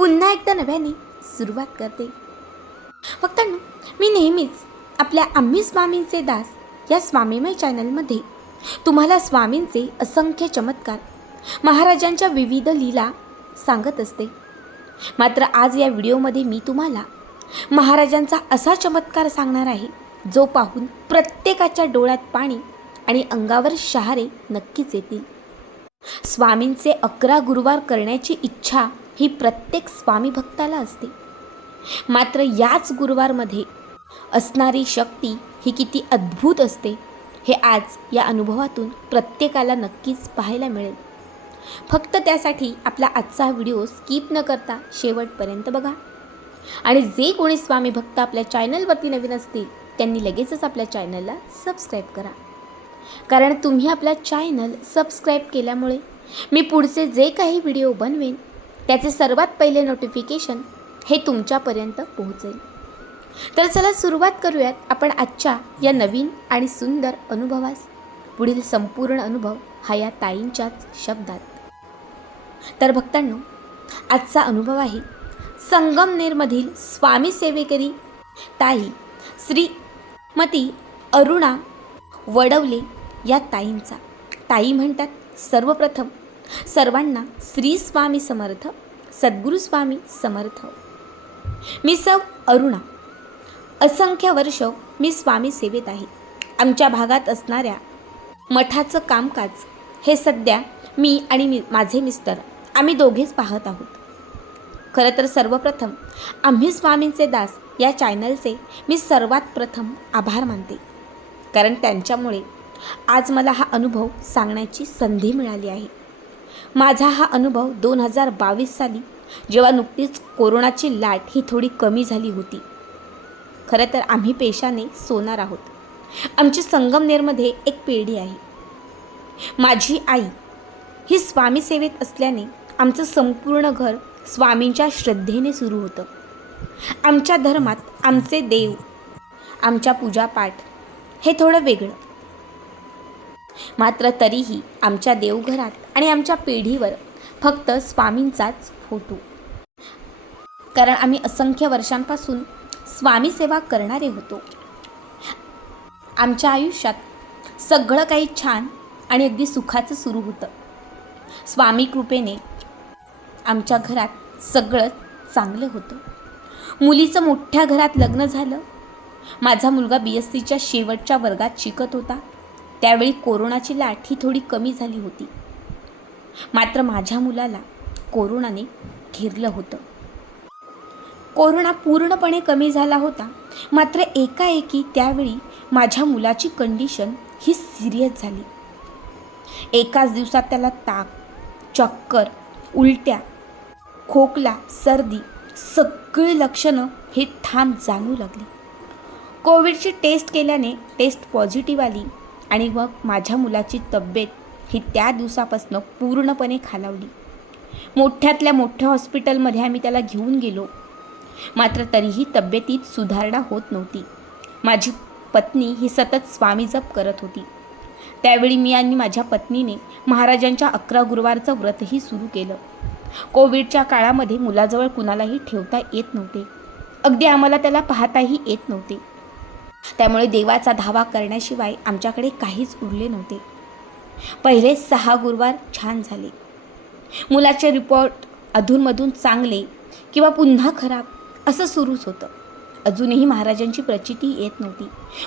पुन्हा एकदा नव्याने सुरुवात करते. फक्त मी नेहमीच आपल्या आम्ही स्वामींचे दास या स्वामीमय चॅनलमध्ये तुम्हाला स्वामींचे असंख्य चमत्कार महाराजांच्या विविध लीला सांगत असते. मात्र आज या व्हिडिओमध्ये मी तुम्हाला महाराजांचा असा चमत्कार सांगणार आहे जो पाहून प्रत्येकाच्या डोळ्यात पाणी आणि अंगावर शहारे नक्कीच येतील. स्वामींचे अकरा गुरुवार करण्याची इच्छा ही प्रत्येक स्वामी भक्ताला असते. मात्र याच गुरुवारमध्ये असणारी शक्ती ही किती अद्भुत असते हे आज या अनुभवातून प्रत्येकाला नक्कीच पाहायला मिळेल. फक्त त्यासाठी आपला आजचा व्हिडिओ स्किप न करता शेवटपर्यंत बघा. आणि जे कोणी स्वामी भक्त आपल्या चॅनलवरती नवीन असतील त्यांनी लगेचच आपल्या चॅनलला सबस्क्राईब करा. कारण तुम्ही आपला चॅनल सबस्क्राईब केल्यामुळे मी पुढचे जे काही व्हिडिओ बनवेन त्याचे सर्वात पहिले नोटिफिकेशन हे तुमच्यापर्यंत पोहोचेल. तर चला सुरुवात करूयात आपण आजच्या या नवीन आणि सुंदर अनुभवास. पुढील संपूर्ण अनुभव हा या ताईंच्याच शब्दात. तर भक्तांनो आजचा अनुभव आहे संगमनेरमधील स्वामी सेवेकरी ताई श्रीमती अरुणा वडवले या ताईंचा. ताई म्हणतात सर्वप्रथम सर्वांना श्री स्वामी समर्थ सद्गुरू स्वामी समर्थ. मी सौ अरुणा. असंख्य वर्ष मी स्वामी सेवेत आहे. आमच्या भागात असणाऱ्या मठाचं कामकाज हे सध्या मी आणि मी माझे मिस्टर आम्ही दोघेच पाहत आहोत. खरं तर सर्वप्रथम आम्ही स्वामींचे दास या चॅनलचे मी सर्वात प्रथम आभार मानते. कारण त्यांच्यामुळे आज मला हा अनुभव सांगण्याची संधी मिळाली आहे. माझा हा अनुभव दोन हजार बावीस साली जेव्हा नुकतीच कोरोनाची लाट ही थोडी कमी झाली होती. खरं तर आम्ही पेशाने सोनार आहोत. आमची संगमनेरमध्ये एक पेढी आहे. माझी आई ही स्वामी सेवेत असल्याने आमचं संपूर्ण घर स्वामींच्या श्रद्धेने सुरू होतं. आमच्या धर्मात आमचे देव आमच्या पूजापाठ हे थोडं वेगळं. मात्र तरीही आमच्या देवघरात आणि आमच्या पिढीवर फक्त स्वामींचाच फोटो. कारण आम्ही असंख्य वर्षांपासून स्वामी सेवा करणारे होतो. आमच्या आयुष्यात सगळं काही छान आणि अगदी सुखाचं सुरू होतं. स्वामी कृपेने आमच्या घरात सगळं चांगलं होतं. मुलीचं मोठ्या घरात लग्न झालं. माझा मुलगा बी एस सीच्या शेवटच्या वर्गात शिकत होता. त्यावेळी कोरोनाची लाट ही थोडी कमी झाली होती. मात्र माझ्या मुलाला कोरोनाने घेरलं होतं. कोरोना पूर्णपणे कमी झाला होता. मात्र एकाएकी त्यावेळी माझ्या मुलाची कंडिशन ही सिरियस झाली. एकाच दिवसात त्याला ताप चक्कर उलट्या खोकला सर्दी सगळी लक्षणं हे ठाम जाणू लागली. कोविडची टेस्ट केल्याने टेस्ट पॉझिटिव्ह आली. आणि मग माझ्या मुलाची तब्येत ही त्या दिवसापासून पूर्णपणे खालावली. मोठ्यातल्या मोठ्या हॉस्पिटलमध्ये आम्ही त्याला घेऊन गेलो. मात्र तरीही तब्येतीत सुधारणा होत नव्हती. माझी पत्नी ही सतत स्वामी जप करत होती. त्यावेळी मी आणि माझ्या पत्नीने महाराजांच्या अकरा गुरुवारचं व्रतही सुरू केलं. कोविडच्या काळामध्ये मुलाजवळ कुणालाही ठेवता येत नव्हते. अगदी आम्हाला त्याला पाहताही येत नव्हते. त्यामुळे देवाचा धावा करण्याशिवाय आमच्याकडे काहीच उरले नव्हते. पहिले सहा गुरुवार छान झाले. मुलाचे रिपोर्ट अधूनमधून चांगले किंवा पुन्हा खराब असं सुरूच होतं. अजूनही महाराजांची प्रचिती येत नव्हती.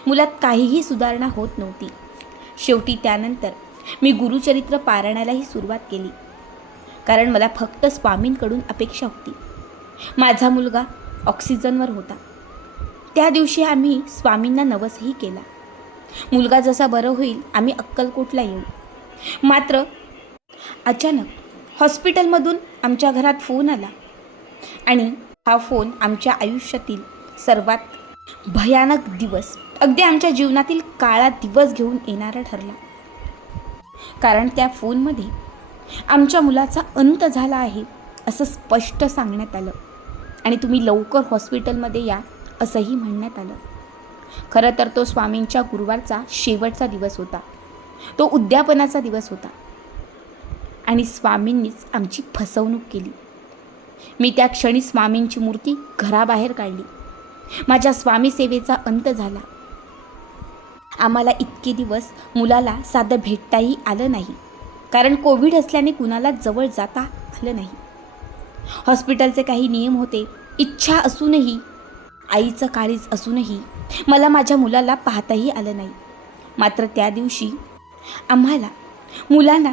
मुलात काहीही सुधारणा होत नव्हती. शेवटी त्यानंतर मी गुरुचरित्र पारायणालाही सुरुवात केली. कारण मला फक्त स्वामींकडून अपेक्षा होती. माझा मुलगा ऑक्सिजनवर होता. त्या दिवशी आम्ही स्वामींना नवसही केला. मुलगा जसा बरं होईल आम्ही अक्कलकोटला येऊ. मात्र अचानक हॉस्पिटलमधून आमच्या घरात फोन आला. आणि हा फोन आमच्या आयुष्यातील सर्वात भयानक दिवस अगदी आमच्या जीवनातील काळा दिवस घेऊन येणारा ठरला. कारण त्या फोनमध्ये आमच्या मुलाचा अंत झाला आहे असं स्पष्ट सांगण्यात आलं. आणि तुम्ही लवकर हॉस्पिटलमध्ये या. असंही म्हणण्यात आलं. खरं तर तो स्वामींच्या गुरुवारचा शेवटचा दिवस होता. तो उद्यापनाचा दिवस होता. आणि स्वामींनीच आमची फसवणूक केली. मी त्या क्षणी स्वामींची मूर्ती घराबाहेर काढली. माझ्या स्वामी सेवेचा अंत झाला. आम्हाला इतके दिवस मुलाला साधं भेटताही आलं नाही. कारण कोविड असल्याने कुणाला जवळ जाता आलं नाही. हॉस्पिटलचे काही नियम होते. इच्छा असूनही आईचं काळीज असूनही मला माझ्या मुलाला पाहताही आलं नाही. मात्र त्या दिवशी आम्हाला मुलांना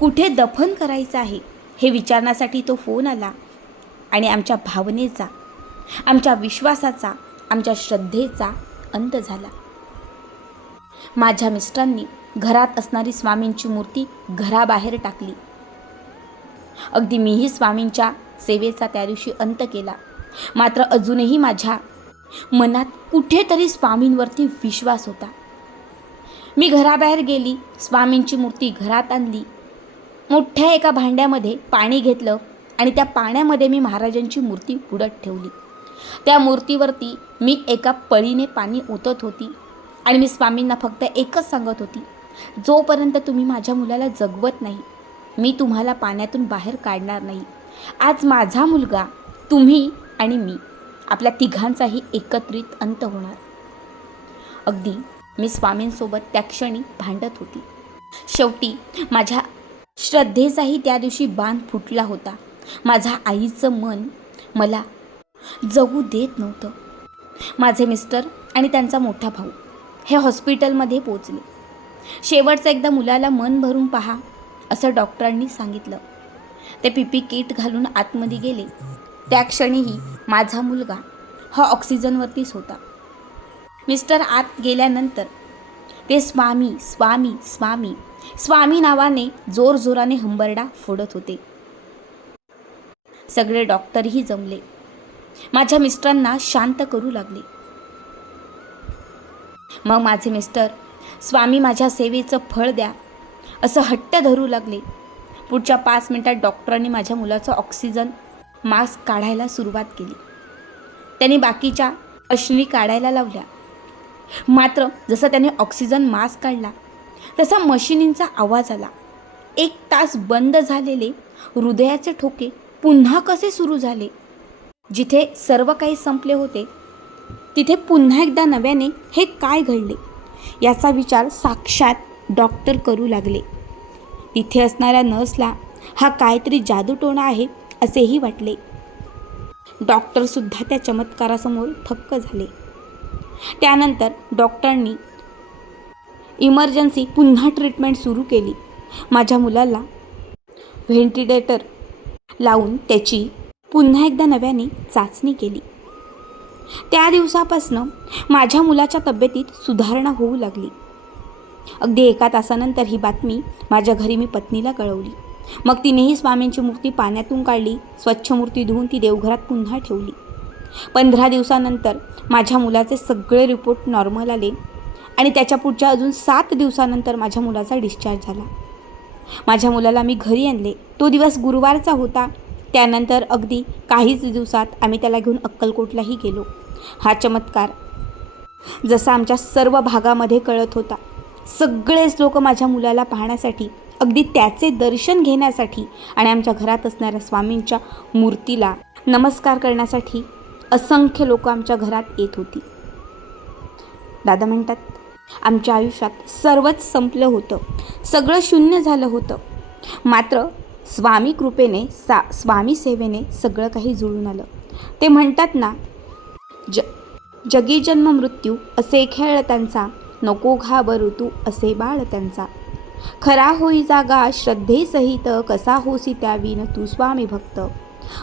कुठे दफन करायचं आहे हे विचारण्यासाठी तो फोन आला आणि आमच्या भावनेचा आमच्या विश्वासाचा आमच्या श्रद्धेचा अंत झाला. माझ्या मिस्टरांनी घरात असणारी स्वामींची मूर्ती घराबाहेर टाकली. अगदी मीही स्वामींच्या सेवेचा त्या दिवशी अंत केला. मात्र अजूनही माझ्या मनात कुठेतरी स्वामींवरती विश्वास होता. मी घराबाहेर गेली स्वामींची मूर्ती घरात आणली. मोठ्या एका भांड्यामध्ये पाणी घेतलं आणि त्या पाण्यामध्ये मी महाराजांची मूर्ती बुडत ठेवली. त्या मूर्तीवरती मी एका पळीने पाणी ओतत होती आणि मी स्वामींना फक्त एकच सांगत होती जोपर्यंत तुम्ही माझ्या मुलाला जगवत नाही मी तुम्हाला पाण्यातून बाहेर काढणार नाही. आज माझा मुलगा तुम्ही आणि मी आपल्या तिघांचाही एकत्रित अंत होणार. अगदी मी स्वामींसोबत त्या क्षणी भांडत होती. शेवटी माझ्या श्रद्धेचाही त्या दिवशी बांध फुटला होता. माझा आईचं मन मला जगू देत नव्हतं. माझे मिस्टर आणि त्यांचा मोठा भाऊ हे हॉस्पिटलमध्ये पोचले शेवटचं एकदा मुलाला मन भरून पहा असं डॉक्टरांनी सांगितलं. ते पीपी किट घालून आतमध्ये गेले. त्या क्षणीही माझा मुलगा हा ऑक्सिजनवरतीच होता. मिस्टर आत गेल्यानंतर ते स्वामी स्वामी स्वामी स्वामी नावाने जोरजोराने हंबरडा फोडत होते. सगळे डॉक्टरही जमले. माझ्या मिस्टरांना शांत करू लागले. मग माझे मिस्टर स्वामी माझ्या सेवेचं फळ द्या असं हट्ट धरू लागले. पुढच्या पाच मिनिटात डॉक्टरांनी माझ्या मुलाचं ऑक्सिजन मास्क काढायला सुरुवात केली. त्याने बाकीच्या अश्नी काढायला लावल्या. मात्र जसं त्याने ऑक्सिजन मास्क काढला तसा मशिनींचा आवाज आला. एक तास बंद झालेले हृदयाचे ठोके पुन्हा कसे सुरू झाले? जिथे सर्व काही संपले होते तिथे पुन्हा एकदा नव्याने हे काय घडले? याचा विचार साक्षात डॉक्टर करू लागले. तिथे असणाऱ्या नर्सला हा काहीतरी जादूटोणा आहे असेही वाटले. डॉक्टरसुद्धा त्या चमत्कारासमोर थक्क झाले. त्यानंतर डॉक्टरांनी इमर्जन्सी पुन्हा ट्रीटमेंट सुरू केली. माझ्या मुलाला व्हेंटिलेटर लावून त्याची पुन्हा एकदा नव्याने चाचणी केली. त्या दिवसापासनं माझ्या मुलाच्या तब्येतीत सुधारणा होऊ लागली. अगदी एका तासानंतर ही बातमी माझ्या घरी मी पत्नीला कळवली. मग तिनेही स्वामींची मूर्ती पाण्यातून काढली स्वच्छ मूर्ती धुवून ती देवघरात पुन्हा ठेवली. पंधरा दिवसानंतर माझ्या मुलाचे सगळे रिपोर्ट नॉर्मल आले आणि त्याच्या पुढच्या अजून सात दिवसानंतर माझ्या मुलाचा डिस्चार्ज झाला. माझ्या मुलाला मी घरी आणले. तो दिवस गुरुवारचा होता. त्यानंतर अगदी काहीच दिवसात आम्ही त्याला घेऊन अक्कलकोटलाही गेलो. हा चमत्कार जसा आमच्या सर्व भागामध्ये कळत होता. सगळेच लोक माझ्या मुलाला पाहण्यासाठी अगदी त्याचे दर्शन घेण्यासाठी आणि आमच्या घरात असणाऱ्या स्वामींच्या मूर्तीला नमस्कार करण्यासाठी असंख्य लोक आमच्या घरात येत होती. दादा म्हणतात आमच्या आयुष्यात सर्वच संपलं होतं. सगळं शून्य झालं होतं. मात्र स्वामी कृपेने सा स्वामी सेवेने सगळं काही जुळून आलं. ते म्हणतात ना ज जगी जन्म मृत्यू असे खेळ त्यांचा नको घाबरू तू असे बाळ त्यांचा. खरा होई जागा श्रद्धेसहित कसा होसी त्यावीन तू स्वामी भक्त?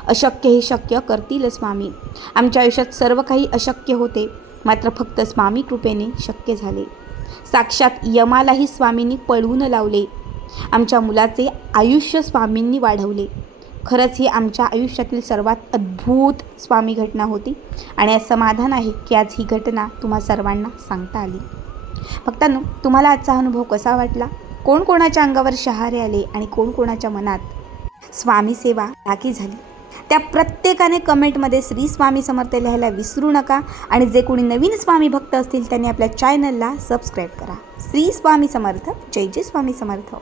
अशक्य हे शक्य करतील स्वामी. आमच्या आयुष्यात सर्व काही अशक्य होते. मात्र फक्त स्वामी कृपेने शक्य झाले. साक्षात यमालाही स्वामींनी पळवून लावले. आमच्या मुलाचे आयुष्य स्वामींनी वाढवले. खरंच ही आमच्या आयुष्यातील सर्वात अद्भुत स्वामी घटना होती आणि समाधान आहे की आज ही घटना तुम्हा सर्वांना सांगता आली. भक्तांनो तुम्हाला आजचा अनुभव कसा वाटला? कोण कोणाच्या अंगावर शहारे आले आणि कोण कोणाच्या मनात स्वामी सेवा टाकी झाली? त्या प्रत्येकाने कमेंटमध्ये श्री स्वामी समर्थ लिहायला विसरू नका आणि जे कोणी नवीन स्वामी भक्त असतील त्यांनी आपल्या चॅनलला सबस्क्राईब करा. श्री स्वामी समर्थ. जय जय स्वामी समर्थ.